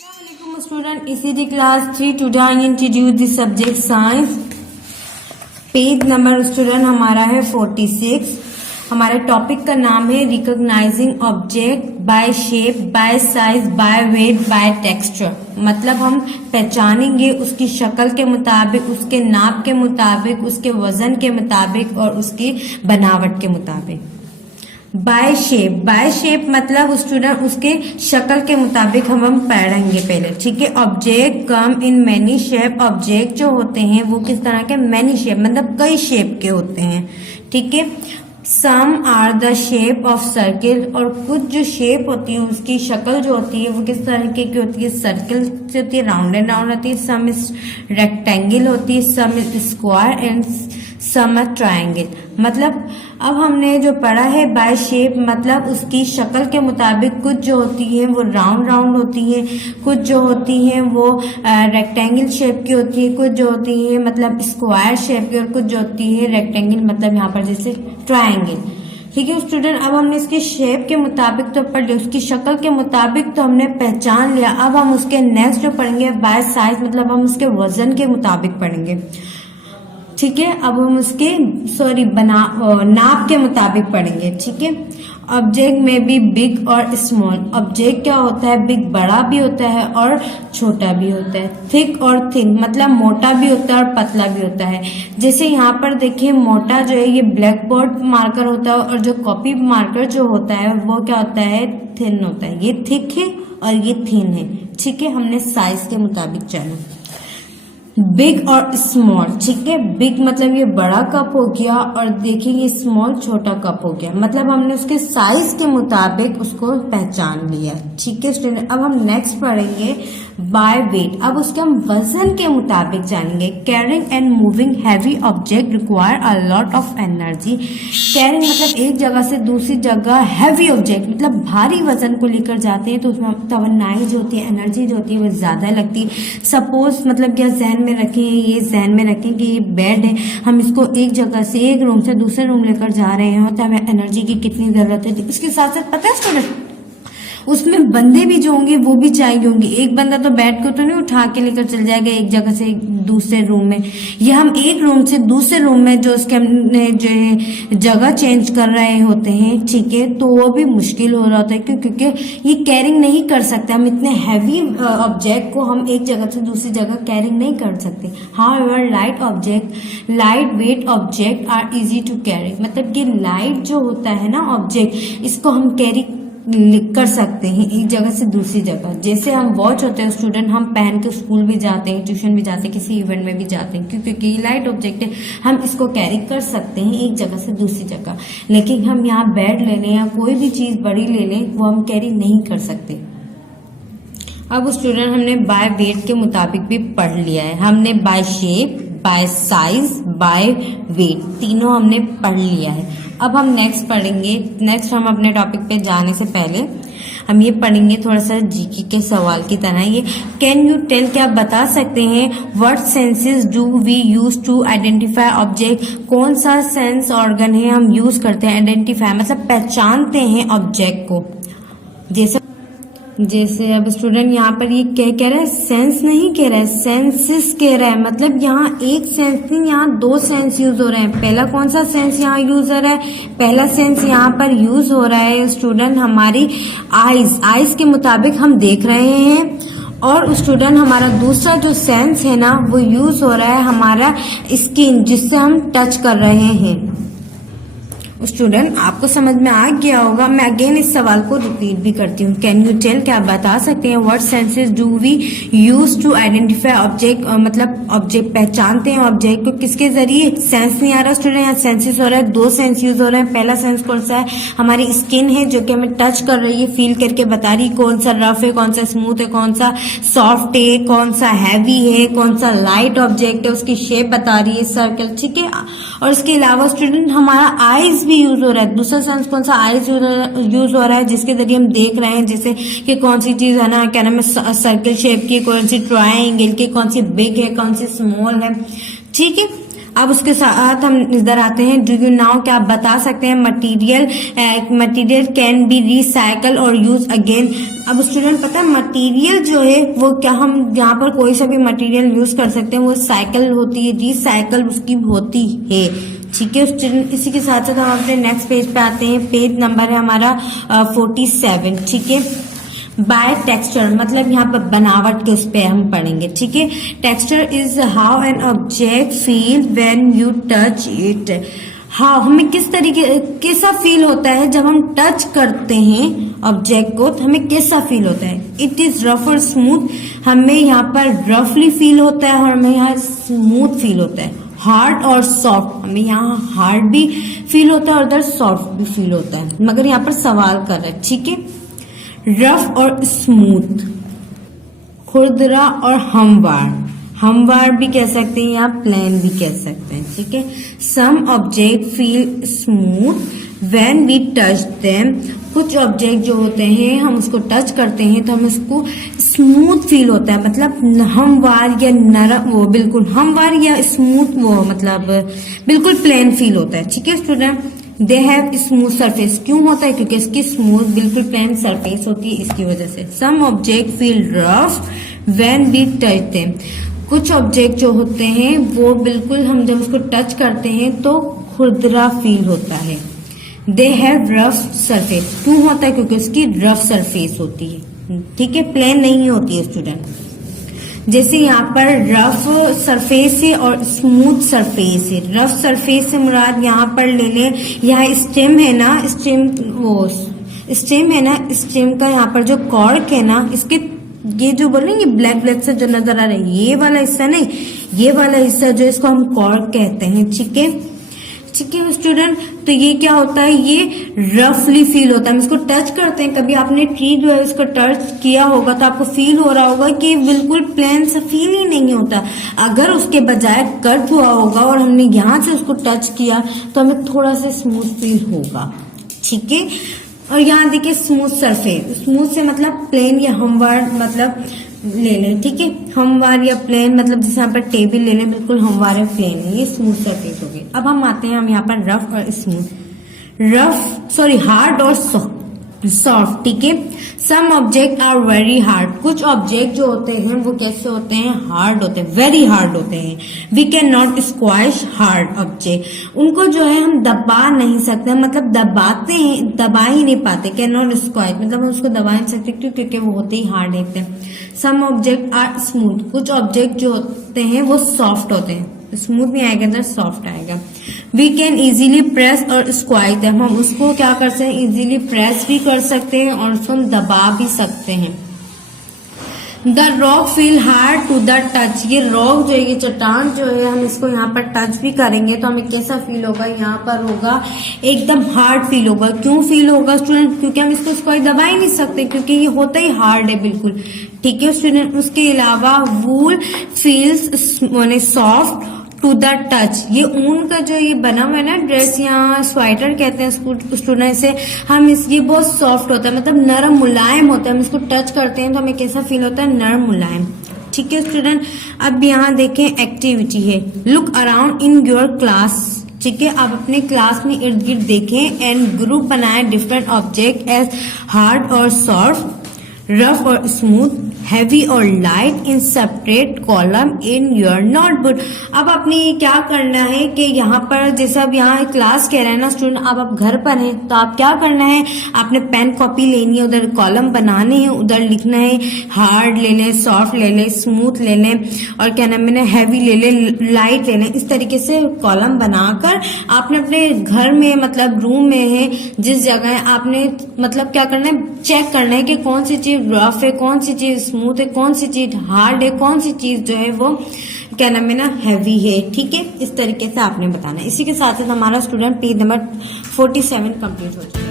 Assalamualaikum student, ECD class 3 today I introduce the subject science। Page number student हमारा है 46। हमारे topic का नाम है recognizing object by shape, by size, by weight, by texture. मतलब हम पहचानेंगे उसकी शक्ल के मुताबिक, उसके नाप के मुताबिक, उसके वजन के मुताबिक और उसकी बनावट के मुताबिक। बाय शेप मतलब स्टूडेंट उसके शक्ल के मुताबिक हम पढ़ेंगे पहले, ठीक है। Object come in many shape, object जो होते हैं वो किस तरह के, मैनी शेप मतलब कई शेप के होते हैं, ठीक है। Some are the shape of circle, और कुछ जो शेप होती है उसकी शक्ल जो होती है वो किस तरीके की होती है, सर्किल से होती है, राउंड एंड राउंड होती है। सम इज रेक्टेंगल होती है, some is square and some triangle. मतलब अब हमने जो पढ़ा है बाय शेप मतलब उसकी शक्ल के मुताबिक कुछ जो होती है वो राउंड राउंड होती है, कुछ जो होती है वो रेक्टेंगल शेप की होती है, कुछ जो होती है मतलब स्क्वायर शेप की, और कुछ जो होती है रेक्टेंगल मतलब यहाँ पर जैसे ट्रायंगल, ठीक है स्टूडेंट। अब हमने इसके शेप के मुताबिक तो पढ़ लिया, उसकी शक्ल के मुताबिक तो हमने पहचान लिया। अब हम उसके नेक्स्ट जो पढ़ेंगे बाय साइज मतलब हम उसके वजन के मुताबिक पढ़ेंगे, ठीक है। अब हम उसके नाप के मुताबिक पढ़ेंगे, ठीक है। ऑब्जेक्ट में भी बिग और स्मॉल। ऑब्जेक्ट क्या होता है, बिग बड़ा भी होता है और छोटा भी होता है। थिक और थिन मतलब मोटा भी होता है और पतला भी होता है। जैसे यहाँ पर देखिए मोटा जो है ये ब्लैक बोर्ड मार्कर होता है, और जो कॉपी मार्कर जो होता है वो क्या होता है, थिन होता है। ये थिक है और ये थिन है, ठीक है। हमने साइज के मुताबिक चला। बिग और स्मॉल, ठीक है। बिग मतलब ये बड़ा कप हो गया, और देखिए ये स्मॉल छोटा कप हो गया। मतलब हमने उसके साइज के मुताबिक उसको पहचान लिया, ठीक है स्टूडेंट। अब हम नेक्स्ट पढ़ेंगे बाय वेट। अब उसके हम वजन के मुताबिक जानेंगे। Carrying and moving heavy object require a lot of energy. Carrying मतलब एक जगह से दूसरी जगह, हैवी ऑब्जेक्ट मतलब भारी वजन को लेकर जाते हैं तो उसमें तवन्नाई जो होती है, एनर्जी जो होती है वो ज्यादा लगती है। सपोज मतलब क्या जहन में रखें, ये जहन में रखें कि ये बेड है, हम इसको एक जगह से एक रूम से दूसरे रूम लेकर जा रहे हैं तो हमें एनर्जी की कितनी जरूरत है। इसके साथ साथ पता है स्टूडेंट उसमें बंदे भी जो होंगे वो भी चाहिए होंगे। एक बंदा तो बेड को तो नहीं उठा के लेकर चल जाएगा एक जगह से दूसरे रूम में, या हम एक रूम से दूसरे रूम में जो उसके हमने जो जगह चेंज कर रहे होते हैं, ठीक है, तो वो भी मुश्किल हो रहा होता है क्योंकि ये कैरिंग नहीं कर सकते। हम इतने हैवी ऑब्जेक्ट को हम एक जगह से दूसरी जगह कैरिंग नहीं कर सकते। However light weight object are easy to carry. मतलब कि लाइट जो होता है ना ऑब्जेक्ट, इसको हम कैरी कर सकते हैं एक जगह से दूसरी जगह। जैसे हम वॉच होते हैं स्टूडेंट, हम पहन के स्कूल भी जाते हैं, ट्यूशन भी जाते हैं, किसी इवेंट में भी जाते हैं, क्योंकि ये लाइट ऑब्जेक्ट है, हम इसको कैरी कर सकते हैं एक जगह से दूसरी जगह। लेकिन हम यहाँ बेड ले लें या कोई भी चीज बड़ी ले लें वो हम कैरी नहीं कर सकते। अब स्टूडेंट हमने बाय वेट के मुताबिक भी पढ़ लिया है। हमने by shape, by size, by weight तीनों हमने पढ़ लिया है। अब हम नेक्स्ट पढ़ेंगे। नेक्स्ट हम अपने टॉपिक पे जाने से पहले हम ये पढ़ेंगे थोड़ा सा जीके के सवाल की तरह। ये कैन यू टेल, क्या आप बता सकते हैं, what senses do we use to identify object. कौन सा सेंस ऑर्गन है हम यूज करते हैं आइडेंटिफाई मतलब पहचानते हैं ऑब्जेक्ट को। जैसे अब स्टूडेंट यहाँ पर ये क्या कह रहा है, सेंस नहीं कह रहा है, सेंसेस कह रहा है। मतलब यहाँ एक सेंस नहीं, यहाँ दो सेंस यूज हो रहे हैं। पहला कौन सा सेंस यहाँ यूज हो रहा है, पहला सेंस यहाँ पर यूज हो रहा है स्टूडेंट हमारी आईज के मुताबिक हम देख रहे हैं। और स्टूडेंट हमारा दूसरा जो सेंस है ना वो यूज हो रहा है हमारा स्किन, जिससे हम टच कर रहे हैं। स्टूडेंट आपको समझ में आ गया होगा। मैं अगेन इस सवाल को रिपीट भी करती हूँ। कैन यू टेल, क्या आप बता सकते हैं, what senses do we use to identify object. मतलब ऑब्जेक्ट पहचानते हैं ऑब्जेक्ट को किसके जरिए। सेंस नहीं आ रहा स्टूडेंट, यहाँ सेंसेस हो रहा है, दो सेंस यूज हो रहे हैं। पहला सेंस कौन सा है, हमारी स्किन है जो कि हमें टच कर रही है, फील करके बता रही कौन सा रफ है, कौन सा स्मूथ है, कौन सा सॉफ्ट है, कौन सा हैवी है, कौन सा लाइट ऑब्जेक्ट है, उसकी शेप बता रही है सर्कल, ठीक है। और इसके अलावा स्टूडेंट हमारा आईज भी यूज हो रहा है। दूसरा सेंस कौन सा, आईज यूज हो रहा है, जिसके जरिए हम देख रहे हैं जैसे कि कौन सी चीज है ना, क्या नाम है, सर्कल शेप की, कौन सी ट्रायंगल की, कौन सी बिग है, कौन सी स्मॉल है, ठीक है। अब उसके साथ हम इधर आते हैं, डू यू नाउ, क्या आप बता सकते हैं मटेरियल कैन बी रिसाइकल और यूज अगेन। अब स्टूडेंट पता है मटेरियल जो है वो क्या, हम यहाँ पर कोई सा भी मटेरियल यूज कर सकते हैं, वो साइकिल होती है, रिसाइकल उसकी होती है, ठीक है स्टूडेंट। इसी के साथ साथ हम अपने नेक्स्ट पेज पे आते हैं, पेज नंबर है हमारा 47, ठीक है। बाय टेक्सचर मतलब यहाँ पर बनावट के उस पे हम पढ़ेंगे, ठीक है। Texture is how an object feel when you touch it. हाँ, हमें किस तरीके कैसा फील होता है जब हम टच करते हैं ऑब्जेक्ट को, तो हमें कैसा फील होता है। इट इज रफ और स्मूथ, हमें यहाँ पर रफली फील होता है और हमें यहाँ स्मूथ फील होता है। हार्ड और सॉफ्ट, हमें यहाँ हार्ड भी फील होता है और उधर सॉफ्ट भी फील होता है, मगर यहाँ पर सवाल कर रहे हैं, ठीक है। रफ और स्मूथ, खुरदरा और हमवार, हमवार भी कह सकते हैं या प्लेन भी कह सकते हैं, ठीक है। Some object feel smooth when we touch them, कुछ ऑब्जेक्ट जो होते हैं हम उसको टच करते हैं तो हम उसको स्मूथ फील होता है, मतलब हमवार या नरम, वो बिल्कुल हमवार या स्मूथ, वो मतलब बिल्कुल प्लेन फील होता है, ठीक है student. They have smooth surface, क्यों होता है, क्योंकि इसकी स्मूथ बिल्कुल प्लेन सरफेस होती है, इसकी वजह से। Some object feel rough when we touch them, कुछ ऑब्जेक्ट जो होते हैं वो बिल्कुल हम जब उसको टच करते हैं तो खुरदरा फील होता है। दे हैव रफ सरफेस, क्यों होता है, क्योंकि उसकी रफ सरफेस होती है, ठीक है, प्लेन नहीं होती है स्टूडेंट। जैसे यहाँ पर रफ सरफेस है और स्मूथ सरफेस है। रफ सरफेस से मुराद यहाँ पर ले लें, यहाँ स्टेम है ना, स्टेम है ना, स्टेम का यहाँ पर जो कॉर्क है ना, इसके ये जो बोलेंगे ब्लैक ब्लैक से जो नजर आ रहा है, ये वाला हिस्सा नहीं, ये वाला हिस्सा जो इसको हम कॉर्क कहते हैं, ठीक है, ठीक है स्टूडेंट। तो ये क्या होता है, ये रफली फील होता है, हम इसको टच करते हैं, कभी आपने ट्री जो है उसको टच किया होगा तो आपको फील हो रहा होगा कि बिल्कुल प्लेन सा फील ही नहीं होता। अगर उसके बजाय कट हुआ होगा और हमने यहाँ से उसको टच किया तो हमें थोड़ा सा स्मूथ फील होगा, ठीक है। और यहाँ देखिए स्मूथ सरफेस, स्मूथ से मतलब प्लेन या हमवार मतलब ले लें, ठीक है, हमवार या प्लेन मतलब जैसे यहाँ पर टेबल ले लें, बिल्कुल हमवार है, प्लेन है, ये स्मूथ सरफेस हो गई। अब हम आते हैं हम यहाँ पर रफ और स्मूथ, हार्ड और सॉफ्ट, ठीक है। Some object are very hard, कुछ ऑब्जेक्ट जो होते हैं वो कैसे होते हैं, हार्ड होते हैं, वेरी हार्ड होते हैं। We can not squash hard object, उनको जो है हम दबा नहीं सकते, मतलब दबाते हैं, दबा ही नहीं पाते। कैन नॉट स्क्वैश मतलब हम उसको दबा नहीं सकते, क्यों, क्योंकि वो होते ही हार्ड होते हैं। सम ऑब्जेक्ट आर स्मूथ, कुछ ऑब्जेक्ट जो होते हैं वो सॉफ्ट होते हैं, स्मूथ नहीं आएगा इधर, सॉफ्ट आएगा। वी कैन इजीली प्रेस और स्क्वाइज, हम उसको क्या कर सकते हैं, इजीली प्रेस भी कर सकते हैं और उसको हम दबा भी सकते हैं। The rock feel hard to the touch, ये रॉक जो है, ये चट्टान जो है, हम इसको यहाँ पर टच भी करेंगे तो हमें कैसा फील होगा, यहाँ पर होगा एकदम हार्ड फील होगा। क्यों फील होगा स्टूडेंट, क्योंकि हम इसको कोई दबा ही नहीं सकते, क्योंकि ये होता ही हार्ड है बिल्कुल, ठीक है स्टूडेंट। उसके अलावा wool feels soft to the touch, ये ऊन का जो ये बना हुआ है ना ड्रेस या स्वेटर कहते हैं स्टूडेंट से, हम ये बहुत सॉफ्ट होता है, मतलब नरम मुलायम होता है, हम इसको टच करते हैं तो हमें कैसा फील होता है, नरम मुलायम, ठीक है स्टूडेंट। अब यहाँ देखें एक्टिविटी है, look around in your class, ठीक है, आप अपने क्लास में इर्द गिर्द देखें एंड ग्रुप बनाए डिफरेंट ऑब्जेक्ट एज हार्ड और सॉफ्ट, रफ और स्मूथ, हैवी और light in separate column in your notebook. अब आपने क्या करना है कि यहाँ पर जैसे अब यहाँ क्लास कह रहा है ना स्टूडेंट, आप घर पर हैं तो आप क्या करना है, आपने पेन कॉपी लेनी है, उधर कॉलम बनाने हैं, उधर लिखना है, हार्ड ले लें, सॉफ्ट ले लें, स्मूथ ले लें और क्या नाम है हैवी ले लें, लाइट ले लें। इस तरीके से कॉलम बनाकर आपने अपने घर में मतलब रूम में है जिस जगह आपने मतलब क्या करना है, चेक करना है कि कौन सी चीज रफ है, कौन सी चीज स्मूथ है, कौन सी चीज हार्ड है, कौन सी चीज जो है वो क्या नाम है ना हैवी है, ठीक है। इस तरीके से आपने बताना है। इसी के साथ साथ हमारा स्टूडेंट पेज नंबर 47 कंप्लीट हो जाएगा।